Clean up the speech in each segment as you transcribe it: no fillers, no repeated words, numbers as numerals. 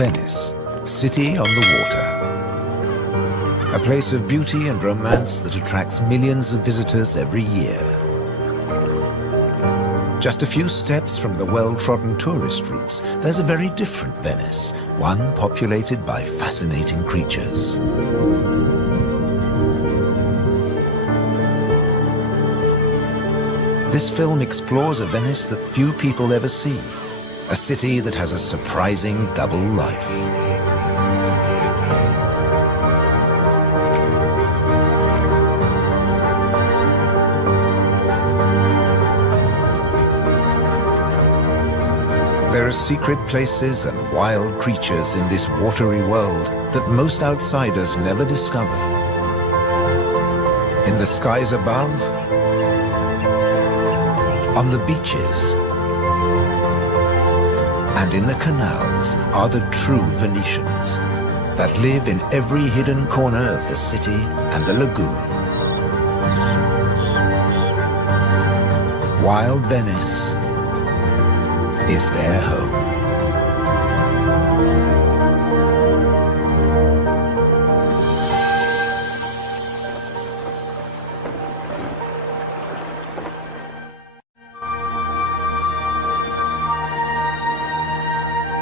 Venice, city on the water. A place of beauty and romance that attracts millions of visitors every year. Just a few steps from the well-trodden tourist routes, there's a very different Venice, one populated by fascinating creatures. This film explores a Venice that few people ever see, a city that has a surprising double life. There are secret places and wild creatures in this watery world that most outsiders never discover. In the skies above, on the beaches, and in the canals are the true Venetians that live in every hidden corner of the city and the lagoon. Wild Venice is their home.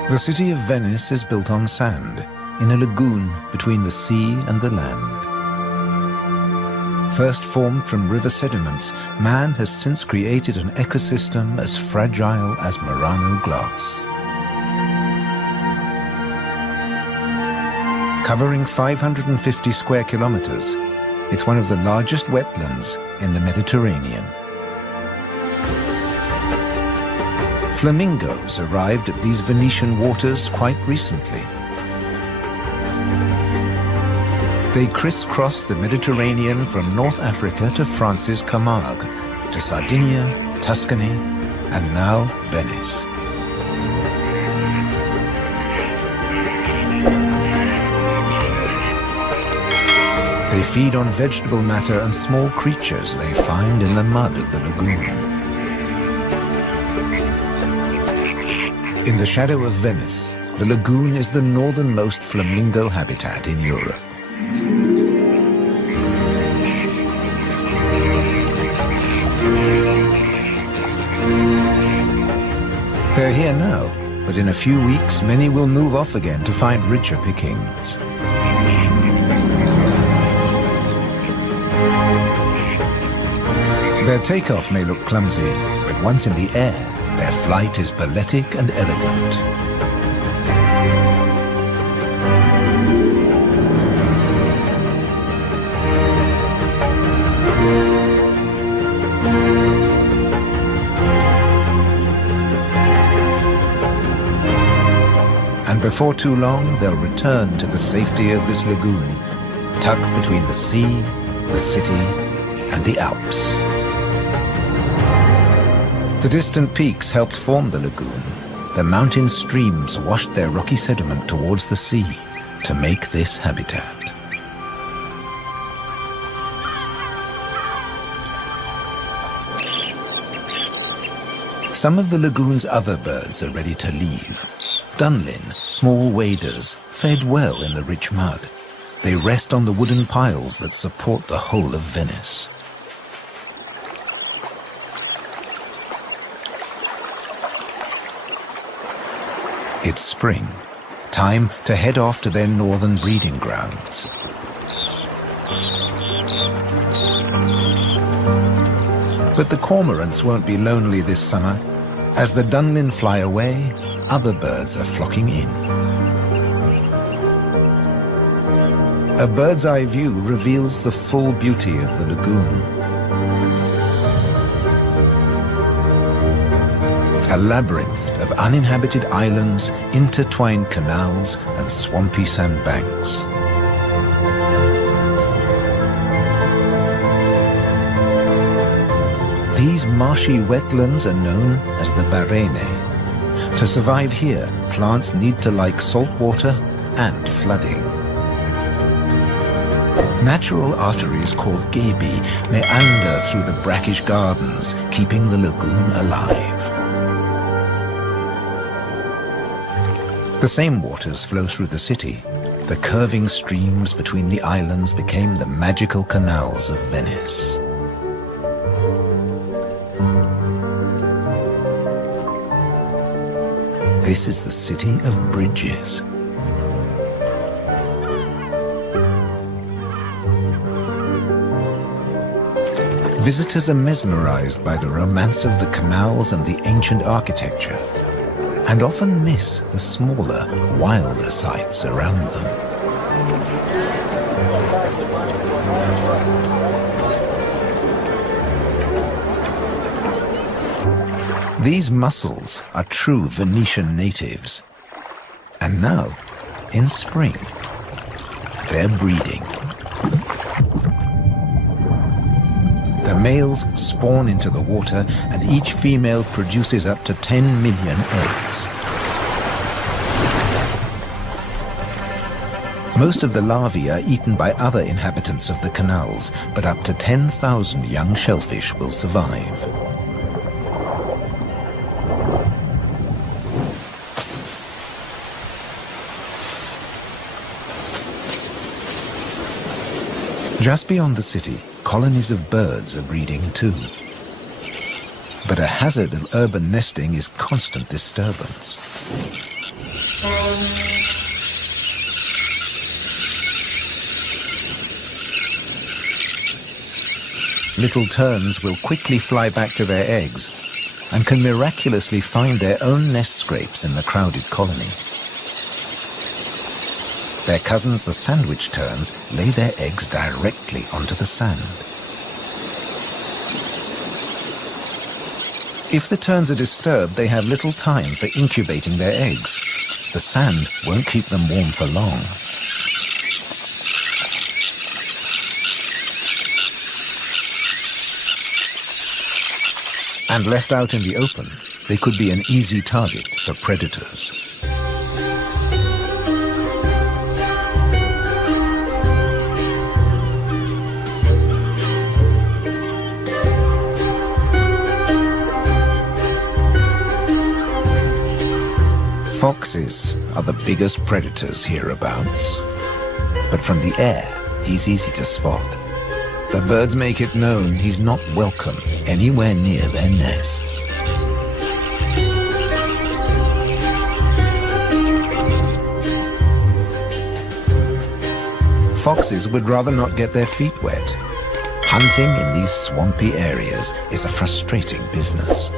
The city of Venice is built on sand, in a lagoon between the sea and the land. First formed from river sediments, man has since created an ecosystem as fragile as Murano glass. Covering 550 square kilometers, it's one of the largest wetlands in the Mediterranean. Flamingos arrived at these Venetian waters quite recently. They crisscross the Mediterranean from North Africa to France's Camargue, to Sardinia, Tuscany, and now Venice. They feed on vegetable matter and small creatures they find in the mud of the lagoon. In the shadow of Venice, the lagoon is the northernmost flamingo habitat in Europe. They're here now, but in a few weeks many will move off again to find richer pickings. Their takeoff may look clumsy, but once in the air, their flight is balletic and elegant. And before too long, they'll return to the safety of this lagoon, tucked between the sea, the city, and the Alps. The distant peaks helped form the lagoon. The mountain streams washed their rocky sediment towards the sea to make this habitat. Some of the lagoon's other birds are ready to leave. Dunlin, small waders, fed well in the rich mud. They rest on the wooden piles that support the whole of Venice. It's spring, time to head off to their northern breeding grounds. But the cormorants won't be lonely this summer. As the Dunlin fly away, other birds are flocking in. A bird's eye view reveals the full beauty of the lagoon. A labyrinth of uninhabited islands, intertwined canals, and swampy sandbanks. These marshy wetlands are known as the Barene. To survive here, plants need to like salt water and flooding. Natural arteries called gabi meander through the brackish gardens, keeping the lagoon alive. The same waters flow through the city. The curving streams between the islands became the magical canals of Venice. This is the city of bridges. Visitors are mesmerized by the romance of the canals and the ancient architecture, and often miss the smaller, wilder sights around them. These mussels are true Venetian natives. And now, in spring, they're breeding. The males spawn into the water, and each female produces up to 10 million eggs. Most of the larvae are eaten by other inhabitants of the canals, but up to 10,000 young shellfish will survive. Just beyond the city, colonies of birds are breeding too. But a hazard of urban nesting is constant disturbance. Little terns will quickly fly back to their eggs and can miraculously find their own nest scrapes in the crowded colony. Their cousins, the sandwich terns, lay their eggs directly onto the sand. If the terns are disturbed, they have little time for incubating their eggs. The sand won't keep them warm for long. And left out in the open, they could be an easy target for predators. Foxes are the biggest predators hereabouts, but from the air, he's easy to spot. The birds make it known he's not welcome anywhere near their nests. Foxes would rather not get their feet wet. Hunting in these swampy areas is a frustrating business.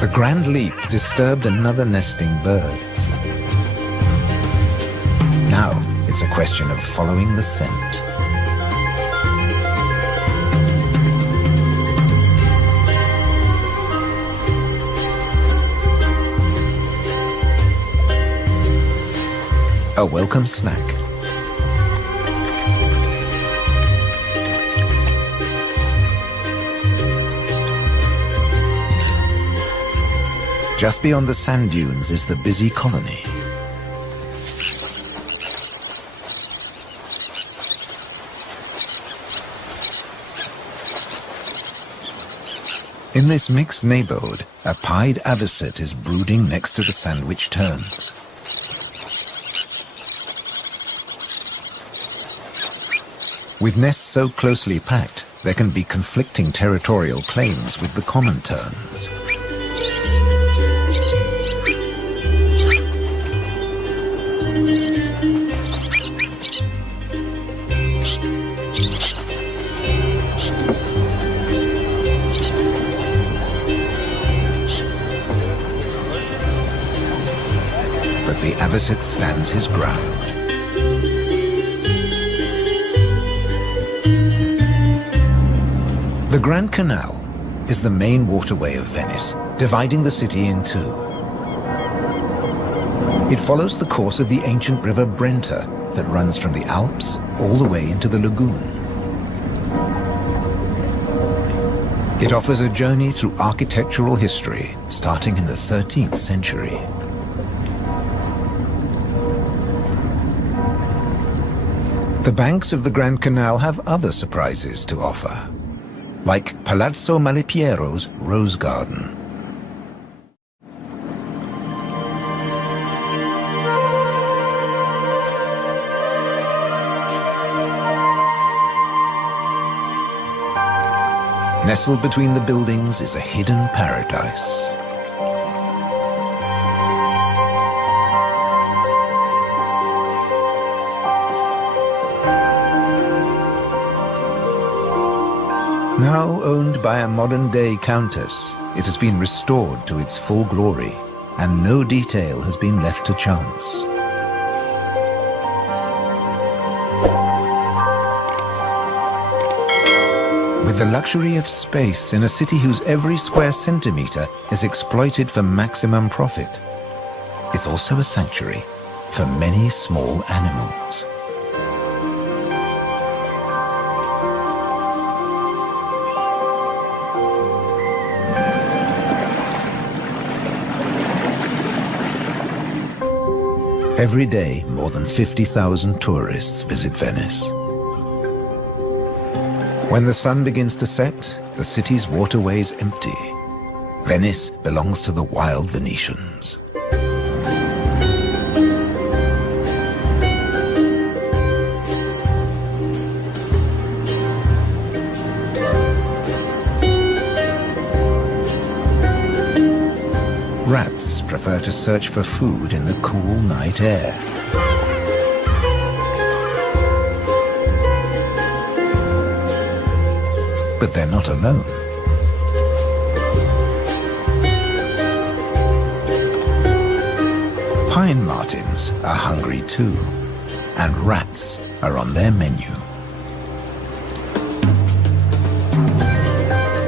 The grand leap disturbed another nesting bird. Now it's a question of following the scent. A welcome snack. Just beyond the sand dunes is the busy colony. In this mixed neighborhood, a pied avocet is brooding next to the sandwich terns. With nests so closely packed, there can be conflicting territorial claims with the common terns. But the avocet stands his ground. The Grand Canal is the main waterway of Venice, dividing the city in two. It follows the course of the ancient river Brenta that runs from the Alps all the way into the lagoon. It offers a journey through architectural history starting in the 13th century. The banks of the Grand Canal have other surprises to offer, like Palazzo Malipiero's Rose Garden. Nestled between the buildings is a hidden paradise. Now owned by a modern-day countess, it has been restored to its full glory, and no detail has been left to chance. With the luxury of space in a city whose every square centimeter is exploited for maximum profit, it's also a sanctuary for many small animals. Every day, more than 50,000 tourists visit Venice. When the sun begins to set, the city's waterways empty. Venice belongs to the wild Venetians. Rats prefer to search for food in the cool night air. But they're not alone. Pine martins are hungry too, and rats are on their menu.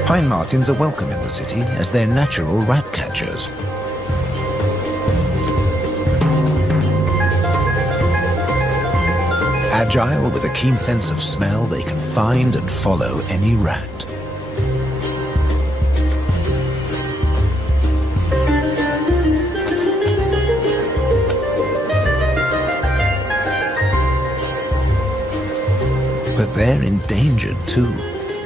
Pine martins are welcome in the city as they're natural rat catchers. Agile, with a keen sense of smell, they can find and follow any rat. But they're endangered too.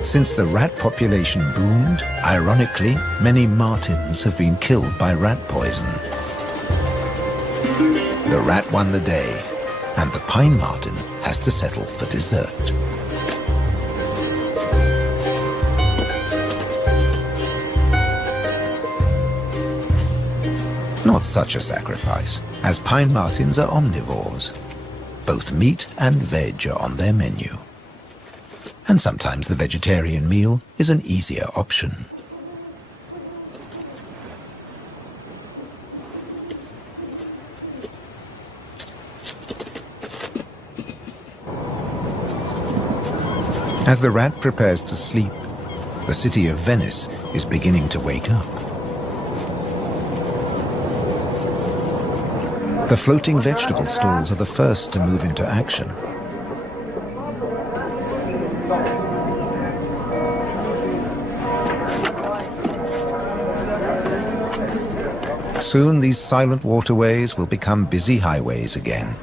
Since the rat population boomed, ironically, many martins have been killed by rat poison. The rat won the day, and the pine martin has to settle for dessert. Not such a sacrifice, as pine martins are omnivores. Both meat and veg are on their menu. And sometimes the vegetarian meal is an easier option. As the rat prepares to sleep, the city of Venice is beginning to wake up. The floating vegetable stalls are the first to move into action. Soon these silent waterways will become busy highways again.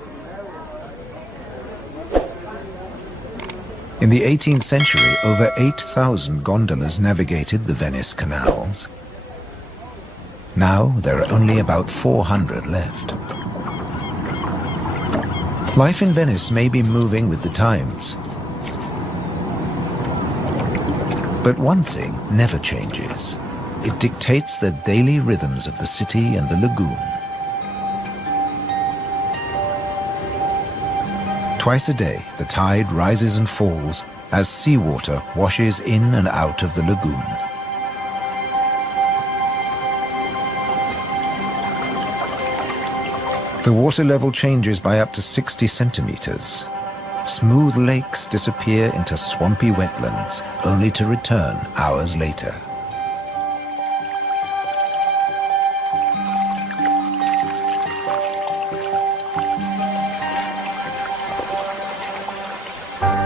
In the 18th century, over 8,000 gondolas navigated the Venice canals. Now there are only about 400 left. Life in Venice may be moving with the times. But one thing never changes. It dictates the daily rhythms of the city and the lagoon. Twice a day, the tide rises and falls as seawater washes in and out of the lagoon. The water level changes by up to 60 centimeters. Smooth lakes disappear into swampy wetlands, only to return hours later.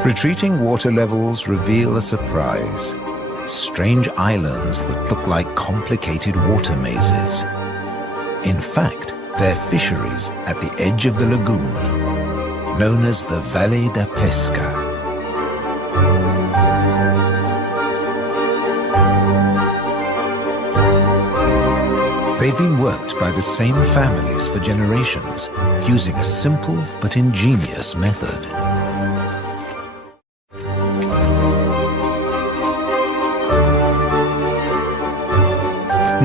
Retreating water levels reveal a surprise. Strange islands that look like complicated water mazes. In fact, they're fisheries at the edge of the lagoon. known as the Valle da Pesca. They've been worked by the same families for generations, using a simple but ingenious method.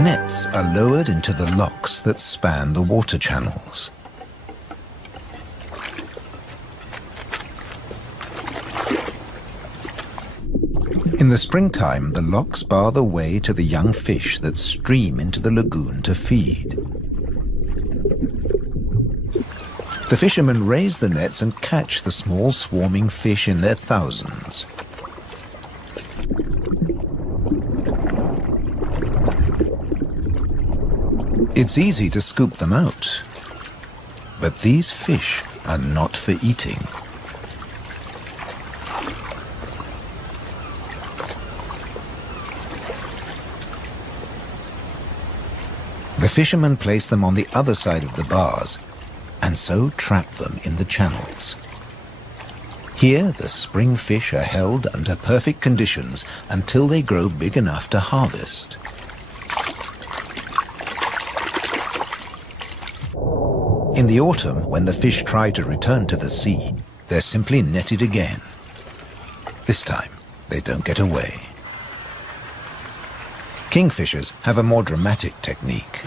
Nets are lowered into the locks that span the water channels. In the springtime, the locks bar the way to the young fish that stream into the lagoon to feed. The fishermen raise the nets and catch the small swarming fish in their thousands. It's easy to scoop them out, but these fish are not for eating. The fishermen place them on the other side of the bars and so trap them in the channels. Here, the spring fish are held under perfect conditions until they grow big enough to harvest. In the autumn, when the fish try to return to the sea, they're simply netted again. This time, they don't get away. Kingfishers have a more dramatic technique.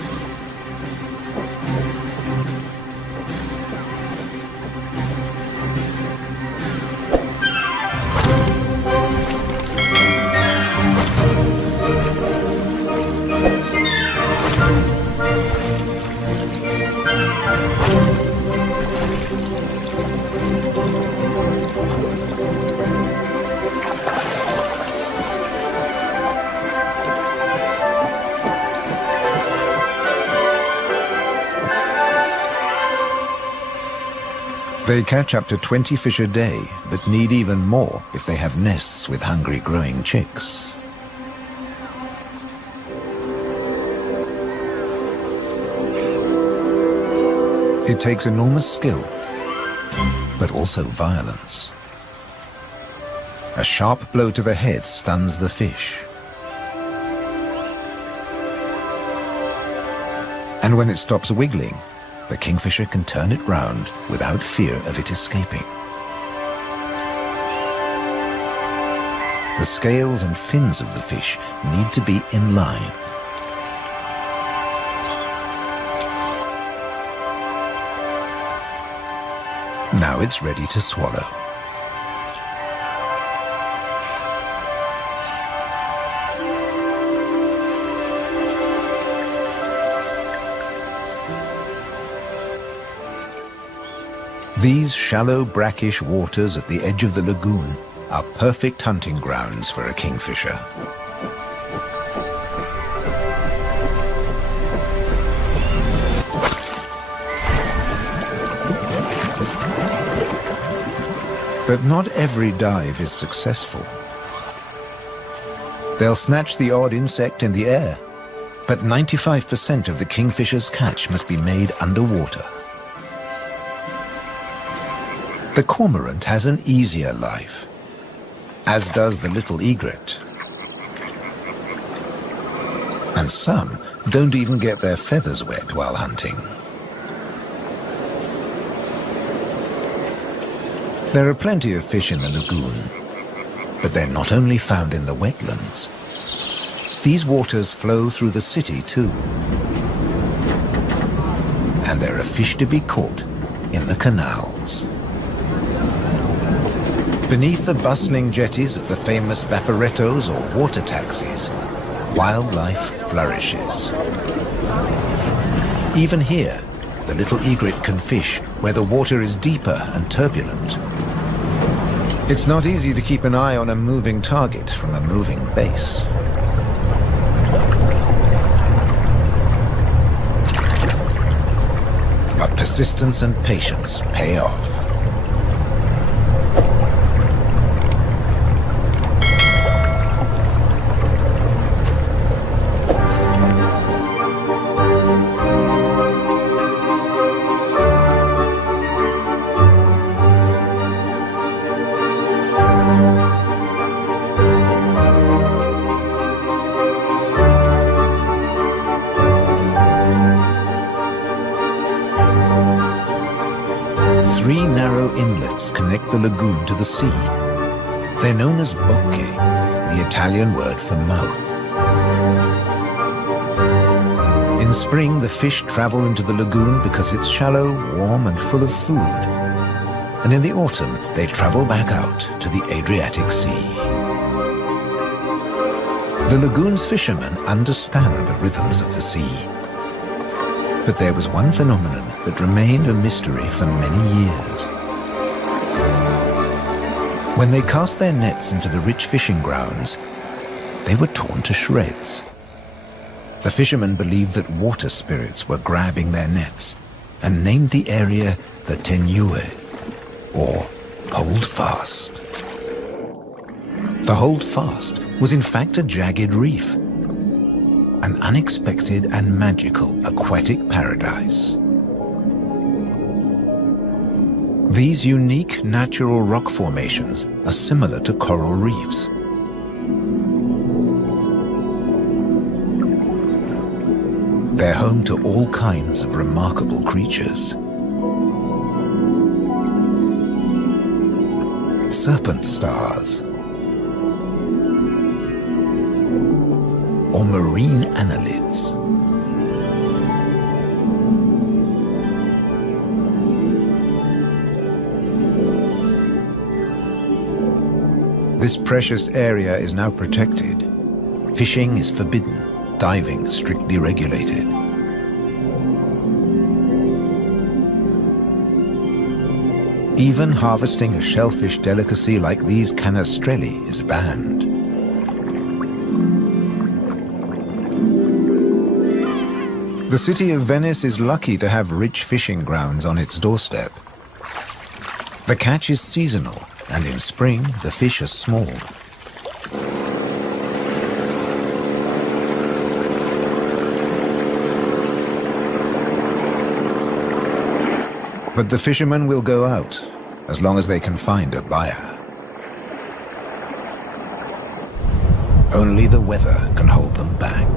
They catch up to 20 fish a day, but need even more if they have nests with hungry growing chicks. It takes enormous skill, but also violence. A sharp blow to the head stuns the fish. And when it stops wiggling, the kingfisher can turn it round without fear of it escaping. The scales and fins of the fish need to be in line. Now it's ready to swallow. These shallow, brackish waters at the edge of the lagoon are perfect hunting grounds for a kingfisher. But not every dive is successful. They'll snatch the odd insect in the air, but 95% of the kingfisher's catch must be made underwater. The cormorant has an easier life, as does the little egret. And some don't even get their feathers wet while hunting. There are plenty of fish in the lagoon, but they're not only found in the wetlands. These waters flow through the city too. And there are fish to be caught in the canals. Beneath the bustling jetties of the famous vaporettos or water taxis, wildlife flourishes. Even here, the little egret can fish where the water is deeper and turbulent. It's not easy to keep an eye on a moving target from a moving base. But persistence and patience pay off. inlets connect the lagoon to the sea. They're known as bocche, the Italian word for mouth. In spring, the fish travel into the lagoon because it's shallow, warm, and full of food. And in the autumn, they travel back out to the Adriatic Sea. The lagoon's fishermen understand the rhythms of the sea. But there was one phenomenon that remained a mystery for many years. When they cast their nets into the rich fishing grounds, they were torn to shreds. The fishermen believed that water spirits were grabbing their nets and named the area the Tenue, or Hold Fast. The Hold Fast was in fact a jagged reef, an unexpected and magical aquatic paradise. These unique natural rock formations are similar to coral reefs. They're home to all kinds of remarkable creatures. Serpent stars, or marine annelids. This precious area is now protected. Fishing is forbidden, diving strictly regulated. Even harvesting a shellfish delicacy like these canestrelli is banned. The city of Venice is lucky to have rich fishing grounds on its doorstep. The catch is seasonal, and in spring the fish are small. But the fishermen will go out, as long as they can find a buyer. Only the weather can hold them back.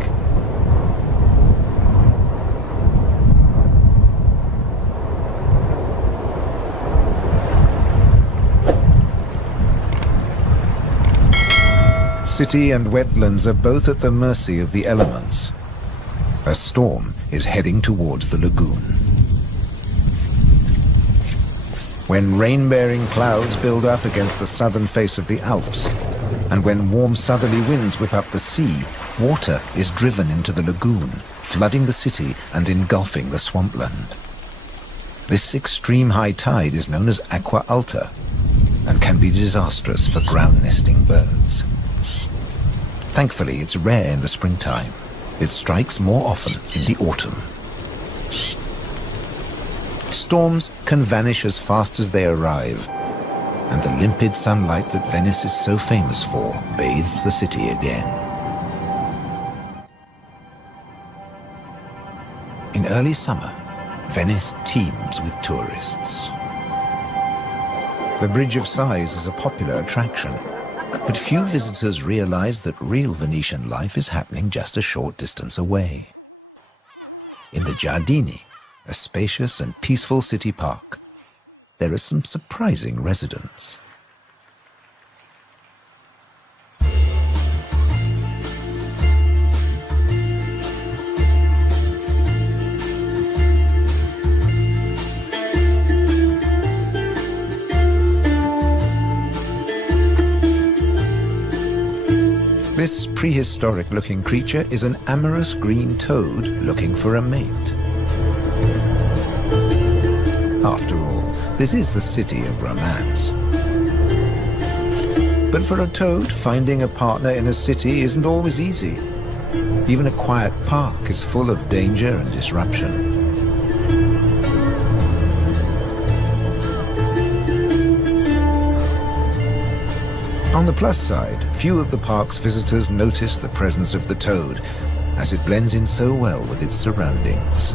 City and wetlands are both at the mercy of the elements. A storm is heading towards the lagoon. When rain-bearing clouds build up against the southern face of the Alps, and when warm southerly winds whip up the sea, water is driven into the lagoon, flooding the city and engulfing the swampland. This extreme high tide is known as aqua alta, and can be disastrous for ground-nesting birds. Thankfully, it's rare in the springtime. It strikes more often in the autumn. Storms can vanish as fast as they arrive, and the limpid sunlight that Venice is so famous for bathes the city again. In early summer, Venice teems with tourists. The Bridge of Sighs is a popular attraction, but few visitors realize that real Venetian life is happening just a short distance away. In the Giardini, a spacious and peaceful city park, there are some surprising residents. This prehistoric-looking creature is an amorous green toad looking for a mate. After all, this is the city of romance. But for a toad, finding a partner in a city isn't always easy. Even a quiet park is full of danger and disruption. On the plus side, few of the park's visitors notice the presence of the toad, as it blends in so well with its surroundings.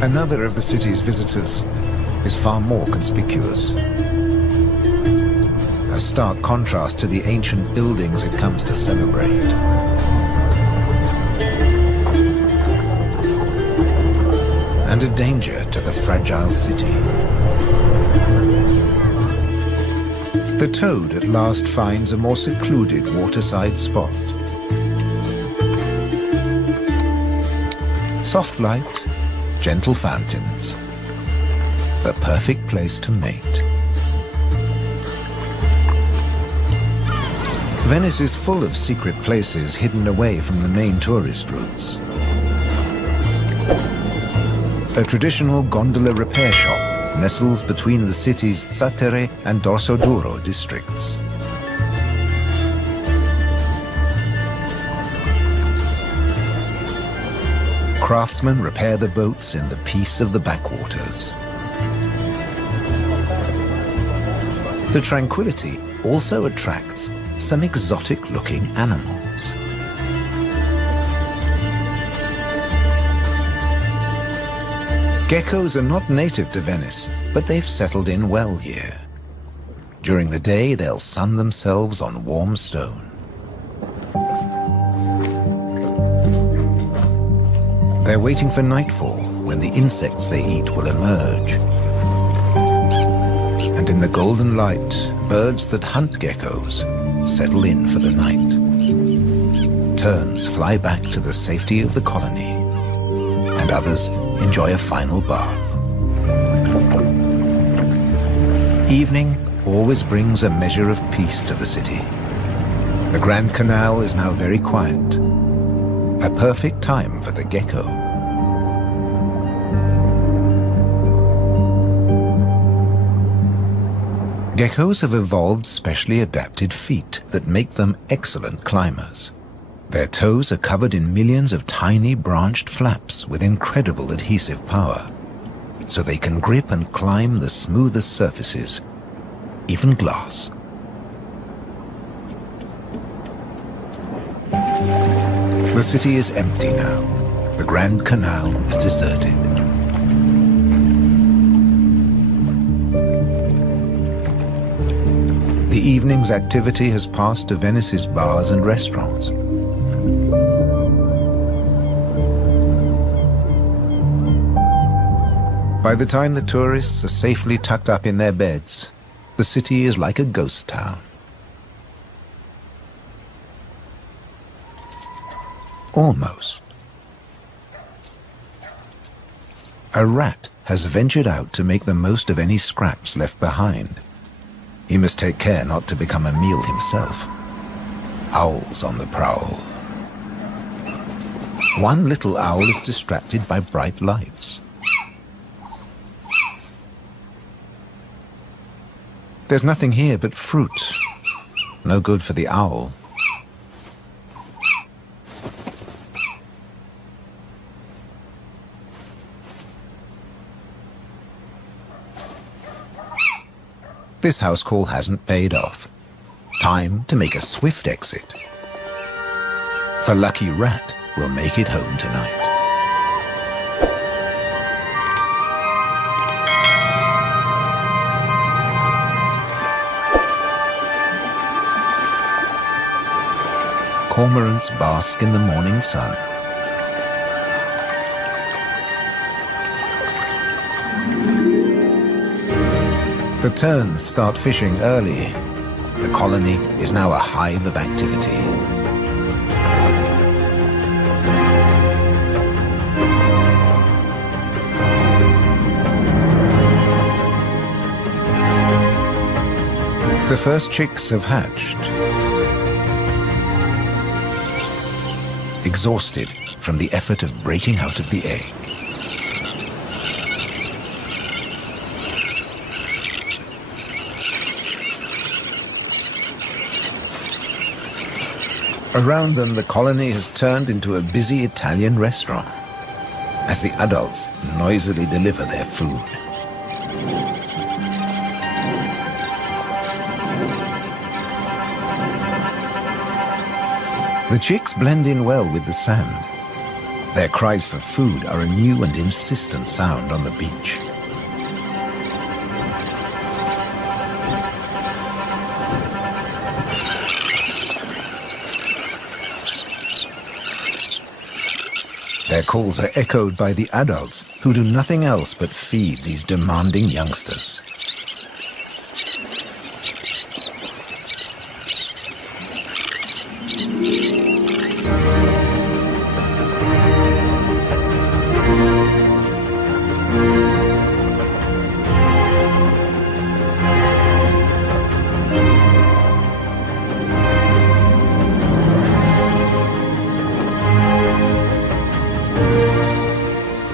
Another of the city's visitors is far more conspicuous. A stark contrast to the ancient buildings it comes to celebrate. and a danger to the fragile city. The toad at last finds a more secluded waterside spot. Soft light, gentle fountains, the perfect place to mate. Venice is full of secret places hidden away from the main tourist routes. A traditional gondola repair shop nestles between the city's Zattere and Dorsoduro districts. Craftsmen repair the boats in the peace of the backwaters. The tranquility also attracts some exotic-looking animals. Geckos are not native to Venice, but they've settled in well here. During the day, they'll sun themselves on warm stone. They're waiting for nightfall, when the insects they eat will emerge. And in the golden light, birds that hunt geckos settle in for the night. Terns fly back to the safety of the colony, and others enjoy a final bath. Evening always brings a measure of peace to the city. The Grand Canal is now very quiet, a perfect time for the gecko. Geckos have evolved specially adapted feet that make them excellent climbers. Their toes are covered in millions of tiny branched flaps with incredible adhesive power, so they can grip and climb the smoothest surfaces, even glass. The city is empty now. The Grand Canal is deserted. The evening's activity has passed to Venice's bars and restaurants. By the time the tourists are safely tucked up in their beds, the city is like a ghost town. Almost. A rat has ventured out to make the most of any scraps left behind. He must take care not to become a meal himself. Owls on the prowl. One little owl is distracted by bright lights. There's nothing here but fruit. No good for the owl. This house call hasn't paid off. Time to make a swift exit. The lucky rat will make it home tonight. Cormorants bask in the morning sun. The terns start fishing early. The colony is now a hive of activity. The first chicks have hatched. Exhausted from the effort of breaking out of the egg. Around them, the colony has turned into a busy Italian restaurant as the adults noisily deliver their food. The chicks blend in well with the sand. Their cries for food are a new and insistent sound on the beach. Their calls are echoed by the adults, who do nothing else but feed these demanding youngsters.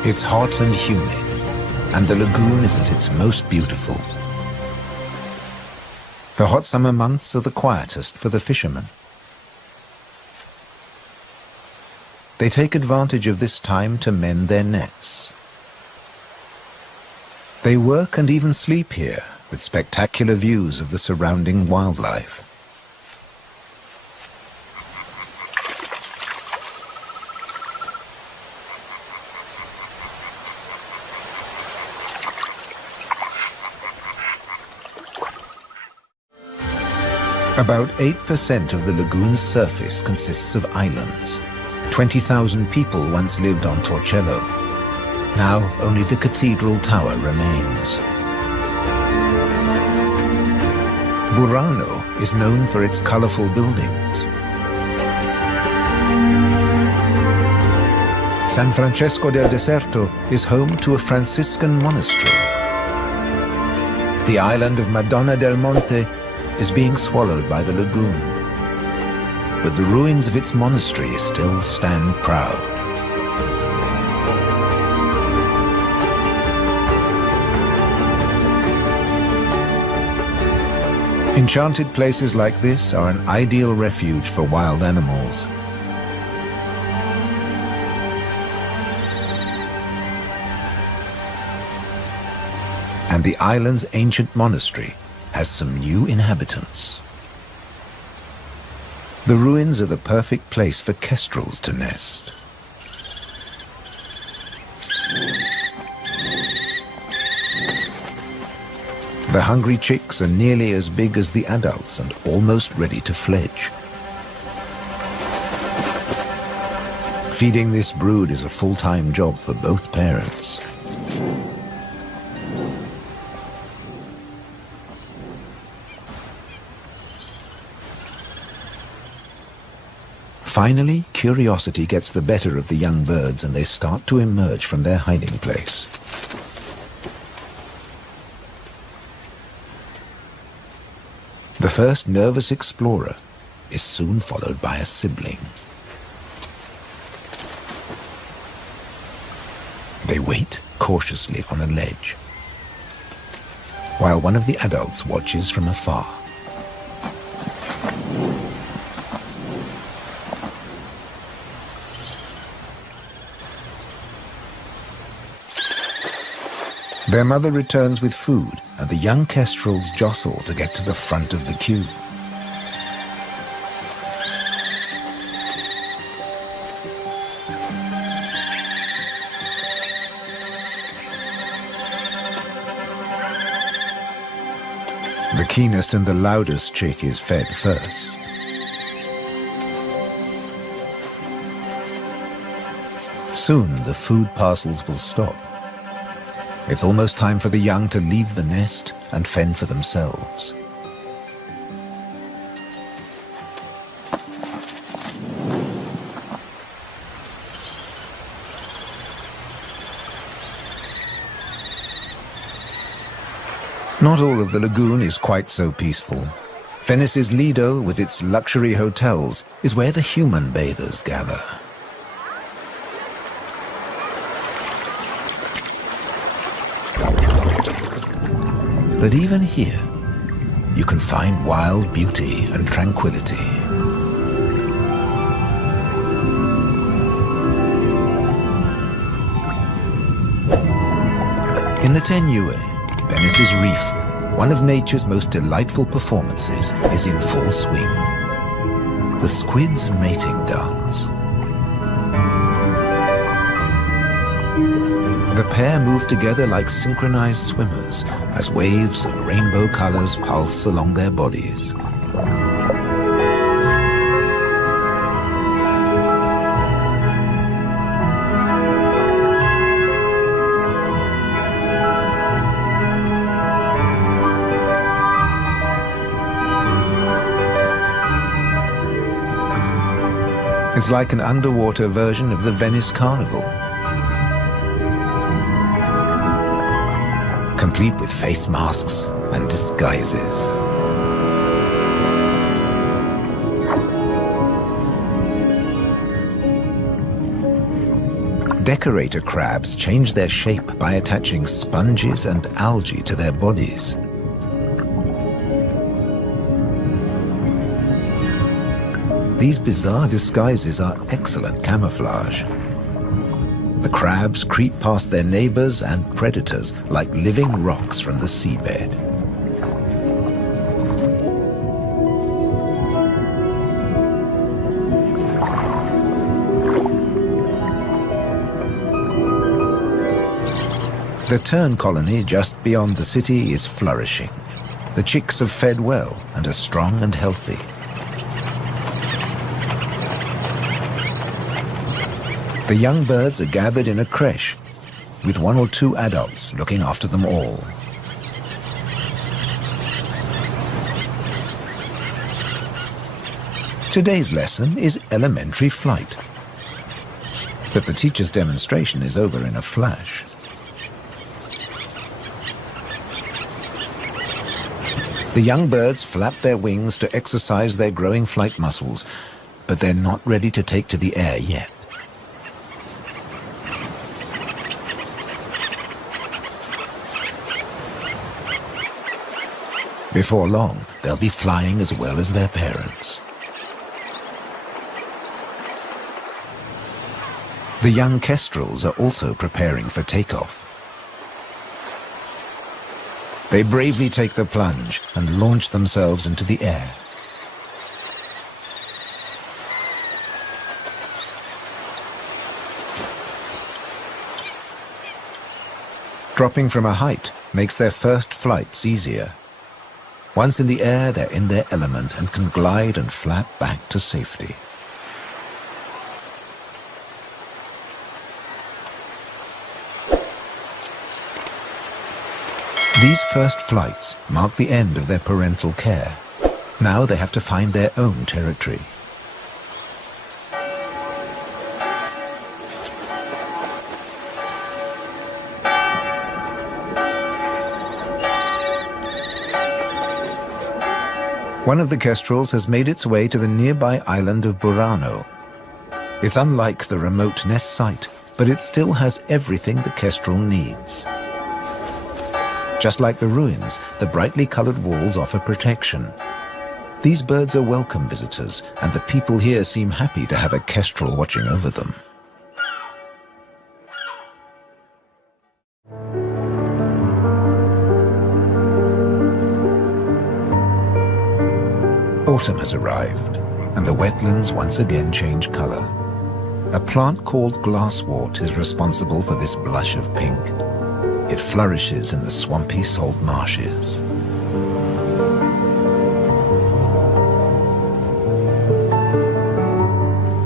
It's hot and humid, and the lagoon is at its most beautiful. The hot summer months are the quietest for the fishermen. They take advantage of this time to mend their nets. They work and even sleep here, with spectacular views of the surrounding wildlife. About 8% of the lagoon's surface consists of islands. 20,000 people once lived on Torcello. Now only the cathedral tower remains. Burano is known for its colorful buildings. San Francesco del Deserto is home to a Franciscan monastery. The island of Madonna del Monte is being swallowed by the lagoon, but the ruins of its monastery still stand proud. Enchanted places like this are an ideal refuge for wild animals. And the island's ancient monastery has some new inhabitants. The ruins are the perfect place for kestrels to nest. The hungry chicks are nearly as big as the adults and almost ready to fledge. Feeding this brood is a full-time job for both parents. Finally, curiosity gets the better of the young birds and they start to emerge from their hiding place. The first nervous explorer is soon followed by a sibling. They wait cautiously on a ledge, while one of the adults watches from afar. Their mother returns with food, and the young kestrels jostle to get to the front of the queue. The keenest and the loudest chick is fed first. Soon the food parcels will stop. It's almost time for the young to leave the nest and fend for themselves. Not all of the lagoon is quite so peaceful. Venice's Lido, with its luxury hotels, is where the human bathers gather. But even here, you can find wild beauty and tranquility. In the Tenue, Venice's reef, one of nature's most delightful performances is in full swing. The squid's mating dance. The pair move together like synchronized swimmers as waves of rainbow colors pulse along their bodies. It's like an underwater version of the Venice Carnival, complete with face masks and disguises. Decorator crabs change their shape by attaching sponges and algae to their bodies. These bizarre disguises are excellent camouflage. The crabs creep past their neighbors and predators like living rocks from the seabed. The tern colony just beyond the city is flourishing. The chicks have fed well and are strong and healthy. The young birds are gathered in a creche, with 1 or 2 adults looking after them all. Today's lesson is elementary flight. But the teacher's demonstration is over in a flash. The young birds flap their wings to exercise their growing flight muscles, but they're not ready to take to the air yet. Before long, they'll be flying as well as their parents. The young kestrels are also preparing for takeoff. They bravely take the plunge and launch themselves into the air. Dropping from a height makes their first flights easier. Once in the air, they're in their element and can glide and flap back to safety. These first flights mark the end of their parental care. Now they have to find their own territory. One of the kestrels has made its way to the nearby island of Burano. It's unlike the remote nest site, but it still has everything the kestrel needs. Just like the ruins, the brightly colored walls offer protection. These birds are welcome visitors, and the people here seem happy to have a kestrel watching over them. Autumn has arrived, and the wetlands once again change color. A plant called glasswort is responsible for this blush of pink. It flourishes in the swampy salt marshes.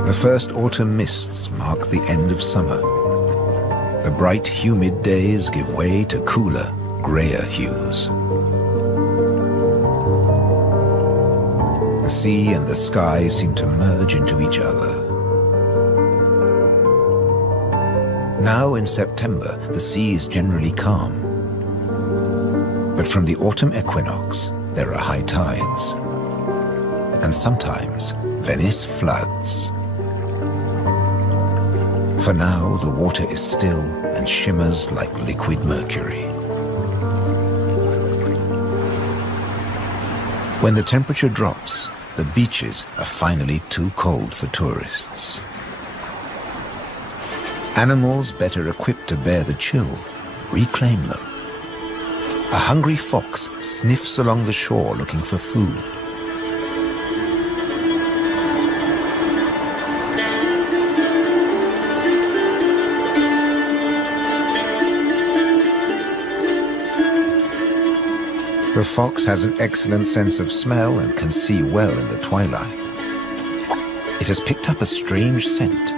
The first autumn mists mark the end of summer. The bright, humid days give way to cooler, grayer hues. The sea and the sky seem to merge into each other. Now in September, the sea is generally calm. But from the autumn equinox, there are high tides. And sometimes, Venice floods. For now, the water is still and shimmers like liquid mercury. When the temperature drops, the beaches are finally too cold for tourists. Animals better equipped to bear the chill reclaim them. A hungry fox sniffs along the shore looking for food. The fox has an excellent sense of smell and can see well in the twilight. It has picked up a strange scent.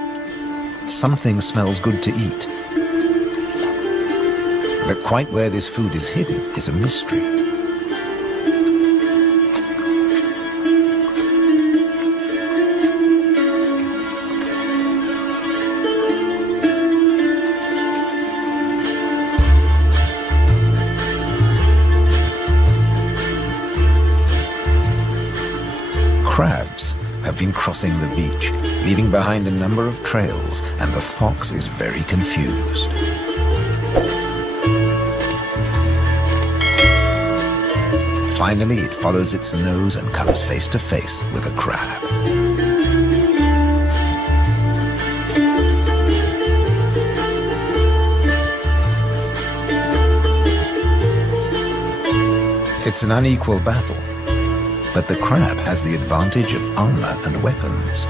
Something smells good to eat. But quite where this food is hidden is a mystery. have been crossing the beach, leaving behind a number of trails, and the fox is very confused. Finally, it follows its nose and comes face to face with a crab. It's an unequal battle, but the crab has the advantage of armor and weapons.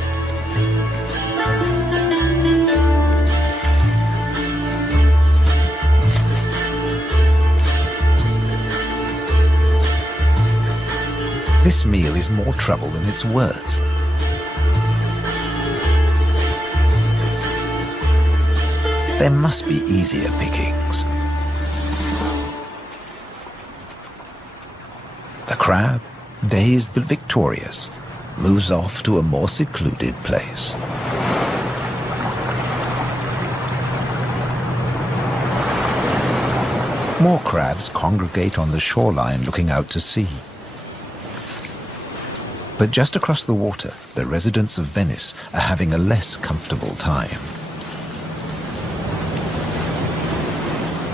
This meal is more trouble than it's worth. There must be easier pickings. The crab, dazed but victorious, moves off to a more secluded place. More crabs congregate on the shoreline looking out to sea. But just across the water, the residents of Venice are having a less comfortable time.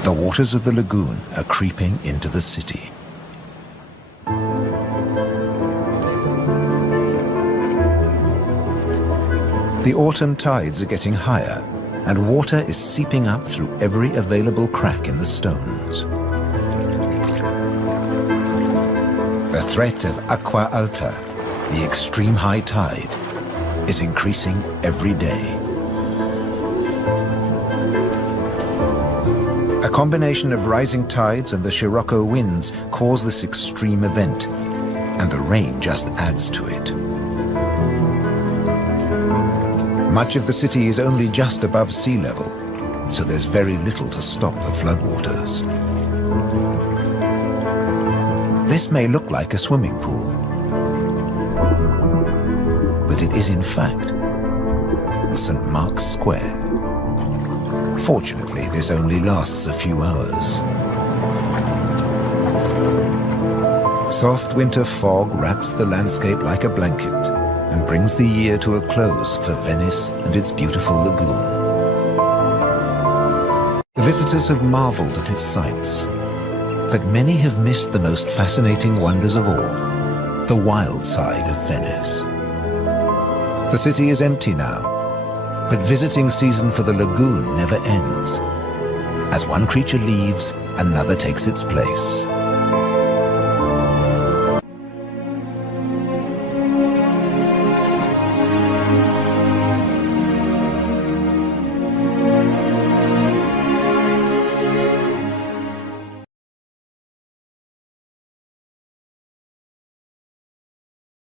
The waters of the lagoon are creeping into the city. The autumn tides are getting higher, and water is seeping up through every available crack in the stones. The threat of acqua alta, the extreme high tide, is increasing every day. A combination of rising tides and the Scirocco winds cause this extreme event, and the rain just adds to it. Much of the city is only just above sea level, so there's very little to stop the floodwaters. This may look like a swimming pool, but it is in fact St. Mark's Square. Fortunately, this only lasts a few hours. Soft winter fog wraps the landscape like a blanket and brings the year to a close for Venice and its beautiful lagoon. The visitors have marveled at its sights, but many have missed the most fascinating wonders of all, the wild side of Venice. The city is empty now, but visiting season for the lagoon never ends. As one creature leaves, another takes its place.